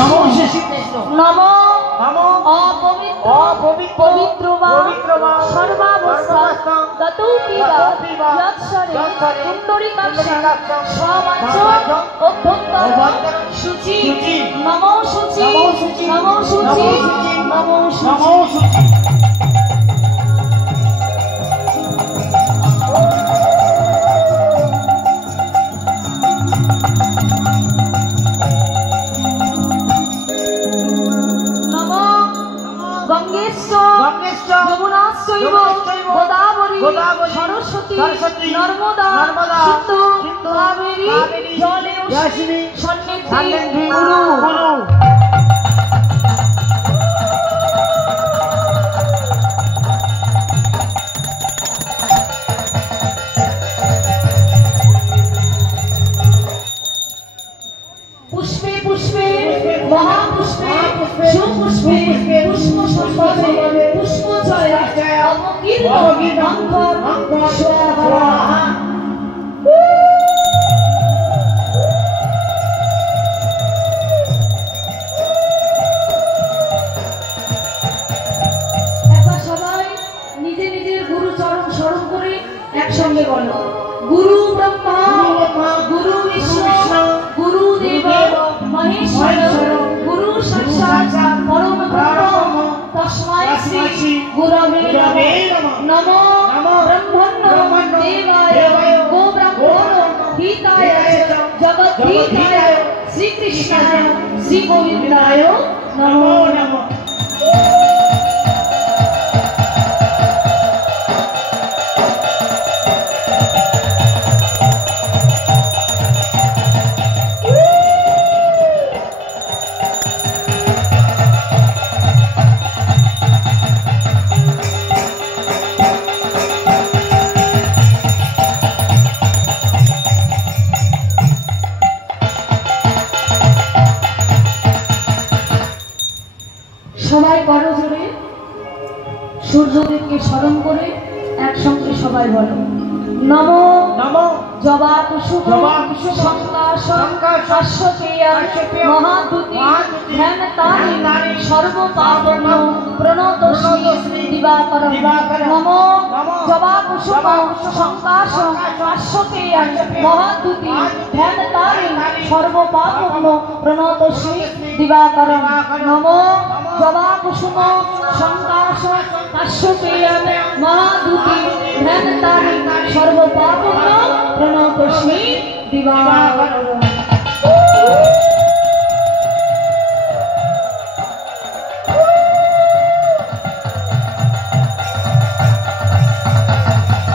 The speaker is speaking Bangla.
নমো শ্রীকৃষ্ণ নমো নমো পবিত্র সর্বাবস্থা ততোপিবা যৎসরে পুণ্ডরীকাক্ষং স্ববাঞ্ছন অভ্যন্তর শুচি নমো শুচি নমো শুচি নমো শুচি। যমুনাশ্চৈব গোদাবরী সরস্বতী নর্মদা সিন্ধু কাবেরী জলেস্মিন্ সন্নিধি কুরু। পুষ্পে পুষ্পে মহাপুষ্পে সুপুষ্পে পুষ্প সম্পদে পুষ্পচয় অবকীর্ণ মঙ্গল স্বাহা। একবার সবাই নিজে নিজের গুরু চরণ স্মরণ করে একসঙ্গে বলো, গুরু ব্রহ্মা গুরু বিষ্ণু গুরু দেব মহেশ্বর গুরু সাক্ষাৎ পরম ব্রহ্ম তস্मै শ্রী গুরবে নমো। ব্রহ্মণ্য দেবায় গো ব্রাহ্মণ হিতায় জগদ্ধিতায় শ্রীকৃষ্ণায় শ্রী গোবিন্দায় নমো নমঃ। সবাই বড় জোরে সূর্যদেবকে স্মরণ করে একসঙ্গে সবাই বলো, নমো নমো জবা কুসুম শঙ্কাশং কাশ্যপেয়ং মহাদ্যুতি ধ্যানতারিণী সর্বপাপন প্রণতস্মি দিবাকরং। নমো জবা কুসুম শঙ্কাশং কাশ্যপেয়ং মহাদ্যুতি ধ্যানতারিণী সর্বপাপন প্রণতস্মি দিবাকরং। নমো জবা কুসুম শঙ্কাশং কাশ্যপেয়ং মহাদ্যুতি ধ্যানতারিণী সর্বপাপন প্রণতস্মি দিবাকরং।